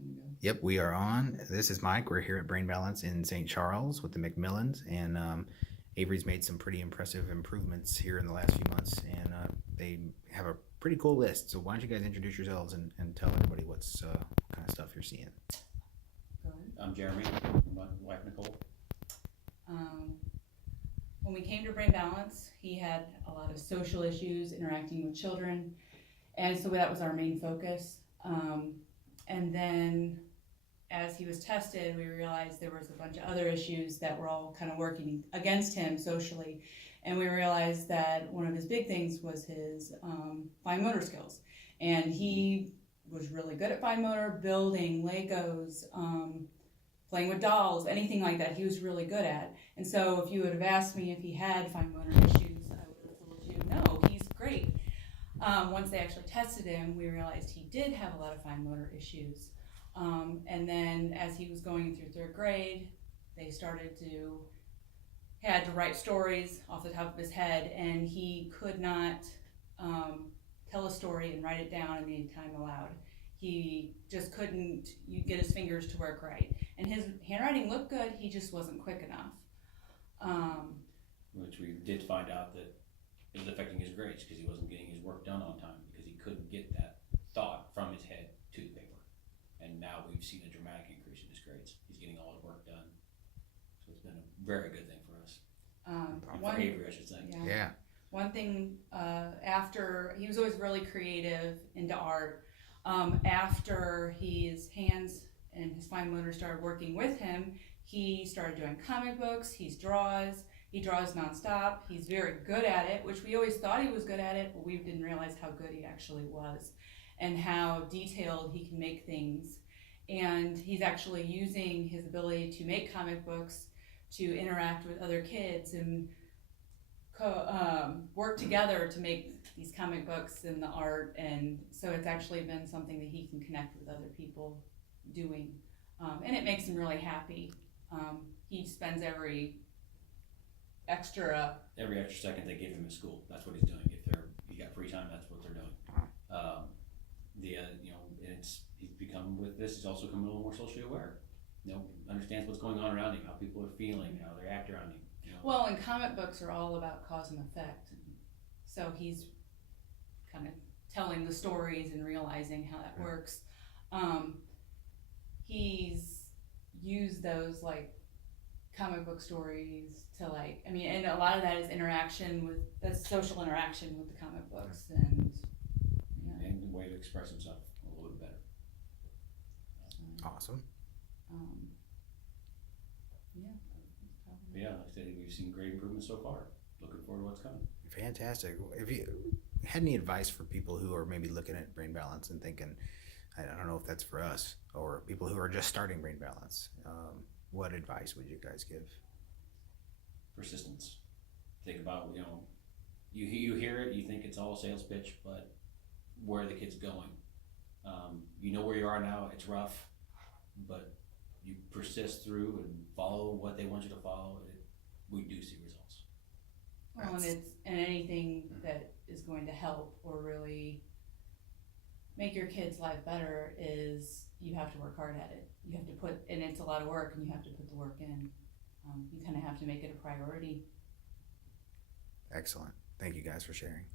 gonna go. Yep, we are on. This is Mike. We're here at Brain Balance in St. Charles with the McMillans, and Avery's made some pretty impressive improvements here in the last few months, and they have a pretty cool list. So why don't you guys introduce yourselves and tell everybody what's what kind of stuff you're seeing? Go ahead. I'm Jeremy, my wife Nicole. When we came to Brain Balance, he had a lot of social issues, interacting with children, and so that was our main focus. And then as he was tested, we realized there was a bunch of other issues that were all kind of working against him socially. And we realized that one of his big things was his fine motor skills. And he was really good at fine motor, building Legos, playing with dolls, anything like that he was really good at. And so if you would have asked me if he had fine motor issues, I would have told you, no, he's great. Once they actually tested him, we realized he did have a lot of fine motor issues. And then as he was going through third grade, they had to write stories off the top of his head, and he could not tell a story and write it down in the time allowed. He just couldn't get his fingers to work right. And his handwriting looked good, he just wasn't quick enough. Which we did find out that it was affecting his grades because he wasn't getting his work done on time because he couldn't get that thought from his head to the paper. And now we've seen a dramatic increase in his grades. He's getting all his work done. So it's been a very good thing for us. For Avery, I should say. Yeah. One thing, after, he was always really creative, into art. After his hands and his fine motor started working with him, he started doing comic books, he draws nonstop, he's very good at it, which we always thought he was good at it, but we didn't realize how good he actually was and how detailed he can make things. And he's actually using his ability to make comic books to interact with other kids and work together to make these comic books and the art, and so it's actually been something that he can connect with other people doing, and it makes him really happy. He spends every extra second they give him at school, that's what he's doing. If he got free time, that's what they're doing. He's become, with this, he's also become a little more socially aware. Understands what's going on around him, how people are feeling, how they act around him. Well, and comic books are all about cause and effect, so he's kind of telling the stories and realizing how that works. He's used those comic book stories to and a lot of that is social interaction with the comic books and a way to express himself a little bit better. Awesome. Yeah, like I said, we've seen great improvements so far. Looking forward to what's coming. Fantastic. If you had any advice for people who are maybe looking at Brain Balance and thinking, I don't know if that's for us, or people who are just starting Brain Balance, what advice would you guys give? Persistence. Think about, you hear it, you think it's all a sales pitch, but where are the kids going? You know where you are now, it's rough, but you persist through and follow what they want you to follow, we do see results. Well, and anything that is going to help or really make your kid's life better is you have to work hard at it. You have to and it's a lot of work, and you have to put the work in. You kind of have to make it a priority. Excellent. Thank you guys for sharing.